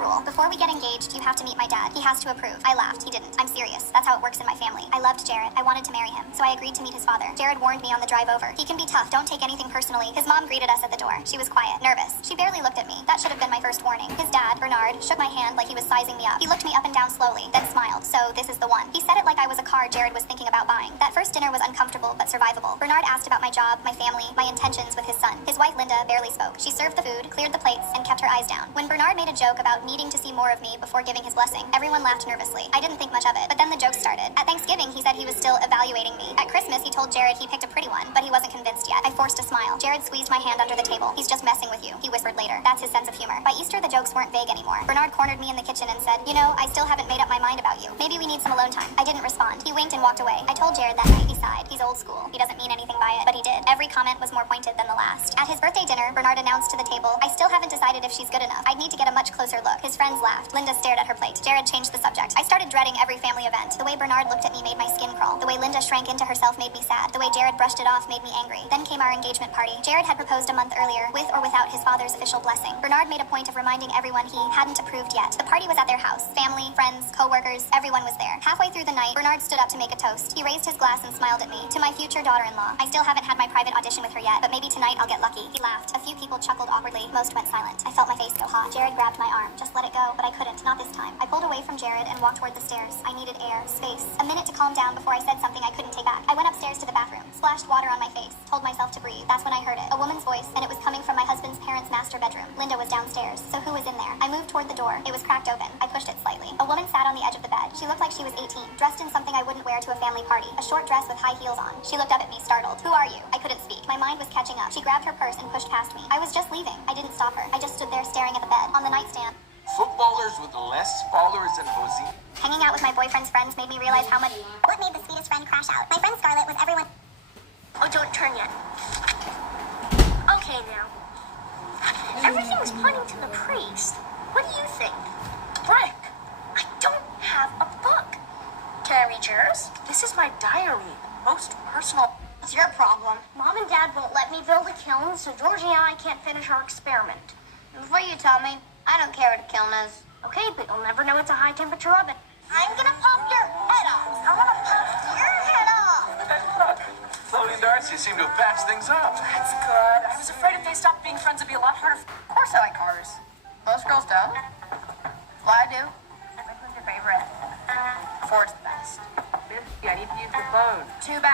rule. Before we get engaged, you have to meet my dad. He has to approve. I laughed. He didn't. I'm serious. That's how it works in my family. I loved Jared. I wanted to marry him, so I agreed to meet his father. Jared warned me on the drive over. He can be tough. Don't take anything personally. His mom greeted us at the door. She was quiet, nervous. She barely looked at me. That should have been my first warning. His dad, Bernard, shook my hand like he was sizing me up. He looked me up and down slowly, then smiled. So this is the one. He said it like I was a car Jared was thinking about buying. That first dinner was uncomfortable but survivable. Bernard asked about my job, my family, my intentions with his son. His wife Linda barely spoke. She served the food, cleared the plates, and kept her eyes down. When Bernard made a joke about needing to see more of me before giving his blessing, everyone laughed nervously. I didn't think much of it, but then the joke started. At Thanksgiving, he said he was still evaluating me. At Christmas, he told Jared he picked a pretty one, but he wasn't convinced yet. I forced a smile. Jared squeezed my hand under the table. He's just messing with you, he whispered later. That's his sense of humor. By Easter, the jokes weren't vague anymore. Bernard cornered me in the kitchen and said, "You know, I still haven't made up my mind about you. Maybe we need some alone time." I didn't respond. He winked and walked away. I told Jared that night. He sighed. He's old school. He doesn't mean anything by it, but he did. Every comment was more pointed than the last. At his birthday dinner, Bernard announced to the table, "I still haven't decided if she's good enough. I'd need to get a much closer look." His friends laughed. Linda stared at her plate. Jared changed the subject. I started dreading every family event. The way Bernard looked at me made my skin crawl. The way Linda shrank into herself made me sad. The way Jared brushed it off made me angry. Then came our engagement party. Jared had proposed a month earlier, with or without his father's official blessing. Bernard made a point of reminding everyone he hadn't approved yet. The party was at their house. Family, friends, co-workers, everyone was there. Halfway through the night, Bernard stood up to make a toast. He raised his glass and smiled at me. "To my future daughter-in-law. I still haven't had my private audition with her yet, but maybe tonight I'll get lucky." He laughed. A few people chuckled awkwardly. Most went silent. I felt my face go hot. Jared grabbed my arm. "Just let it go," but I couldn't. Not this time. I pulled away from Jared and walked toward the stairs. I needed air, space, a minute to calm down before I said something I couldn't take back. I went upstairs to the bathroom, splashed water on my face, told myself to breathe. That's when I heard it. A woman's voice, and it was coming from my husband's parents' master bedroom. Linda was downstairs. So who was in there? I moved toward the door. It was cracked open. I pushed it slightly. A woman sat on the edge of the bed. She looked like she was 18, dressed in something I wouldn't wear to a family party. A short dress with high heels on. She looked up at me, startled. "Who are you?" I couldn't speak. My mind was catching up. She grabbed her purse and pushed past me. I was just leaving. I didn't stop her. I just stood there staring at the bed. On the nightstand. Footballers with less followers than Josie. Hanging out with my boyfriend's friends made me realize how much. What made the sweetest friend crash out? My friend Scarlett was everyone. Oh, don't turn yet. Okay, now. Everything's pointing to the priest. What do you think? Frank, I don't have a book. Can I read yours? This is my diary, most personal. It's your problem. Mom and Dad won't let me build a kiln, so Georgie and I can't finish our experiment. Before you tell me, I don't care what a kiln is. Okay, but you'll never know it's a high-temperature oven. I'm gonna pop your head off. I wanna pop your head off. Chloe and Darcy seem to have patched things up. That's good. I was afraid if they stopped being friends, it'd be a lot harder. Of course I like cars. Most girls don't. Well, I do. Which one's your favorite? Ford's the best. I need to use the phone. Too bad.